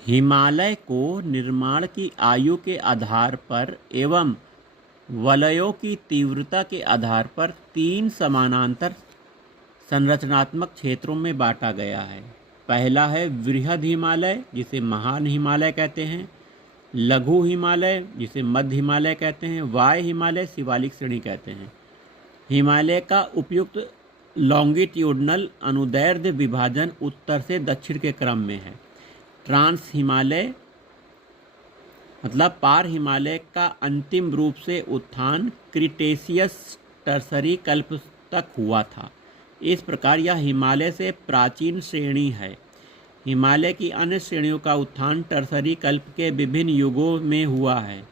हिमालय को निर्माण की आयु के आधार पर एवं वलयों की तीव्रता के आधार पर 3 समानांतर संरचनात्मक क्षेत्रों में बांटा गया है। पहला है वृहद हिमालय, जिसे महान हिमालय कहते हैं। लघु हिमालय, जिसे मध्य हिमालय कहते हैं। वाय हिमालय, शिवालिक श्रेणी कहते हैं। हिमालय का उपयुक्त लॉन्गिट्यूडनल अनुदैर्ध्य विभाजन उत्तर से दक्षिण के क्रम में है। ट्रांस हिमालय मतलब पार हिमालय का अंतिम रूप से उत्थान क्रिटेशियस टर्सरी कल्प तक हुआ था। इस प्रकार यह हिमालय से प्राचीन श्रेणी है। हिमालय की अन्य श्रेणियों का उत्थान टर्सरी कल्प के विभिन्न युगों में हुआ है।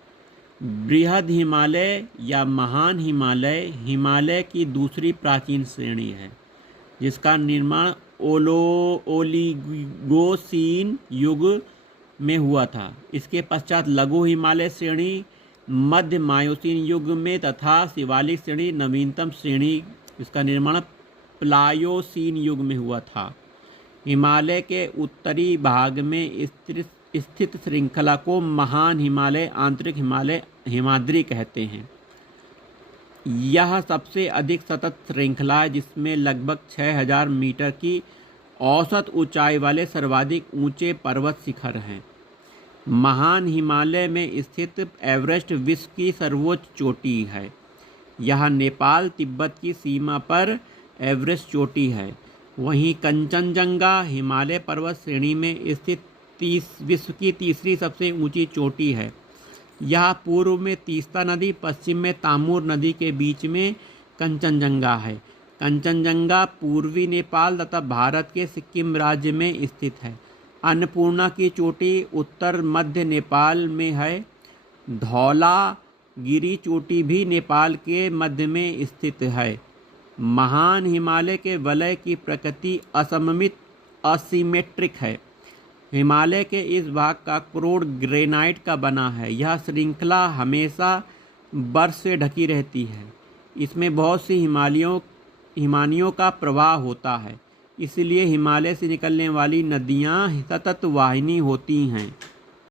बृहद हिमालय या महान हिमालय हिमालय की दूसरी प्राचीन श्रेणी है, जिसका निर्माण ओलिगोसीन युग में हुआ था। इसके पश्चात लघु हिमालय श्रेणी मध्य मायोसीन युग में तथा शिवालिक श्रेणी नवीनतम श्रेणी, इसका निर्माण प्लायोसीन युग में हुआ था। हिमालय के उत्तरी भाग में स्थित श्रृंखला को महान हिमालय, आंतरिक हिमालय, हिमाद्री कहते हैं। यह सबसे अधिक सतत श्रृंखला है, जिसमें लगभग 6000 मीटर की औसत ऊंचाई वाले सर्वाधिक ऊंचे पर्वत शिखर हैं। महान हिमालय में स्थित एवरेस्ट विश्व की सर्वोच्च चोटी है। यह नेपाल तिब्बत की सीमा पर एवरेस्ट चोटी है। वहीं कंचनजंगा हिमालय पर्वत श्रेणी में स्थित विश्व की तीसरी सबसे ऊंची चोटी है। यह पूर्व में तीस्ता नदी, पश्चिम में तामूर नदी के बीच में कंचनजंगा है। कंचनजंगा पूर्वी नेपाल तथा भारत के सिक्किम राज्य में स्थित है। अन्नपूर्णा की चोटी उत्तर मध्य नेपाल में है। धौलागिरी चोटी भी नेपाल के मध्य में स्थित है। महान हिमालय के वलय की प्रकृति असममित असिमेट्रिक है। हिमालय के इस भाग का क्रोड ग्रेनाइट का बना है। यह श्रृंखला हमेशा बर्फ से ढकी रहती है। इसमें बहुत सी हिमानियों का प्रवाह होता है, इसलिए हिमालय से निकलने वाली नदियाँ सतत वाहिनी होती हैं।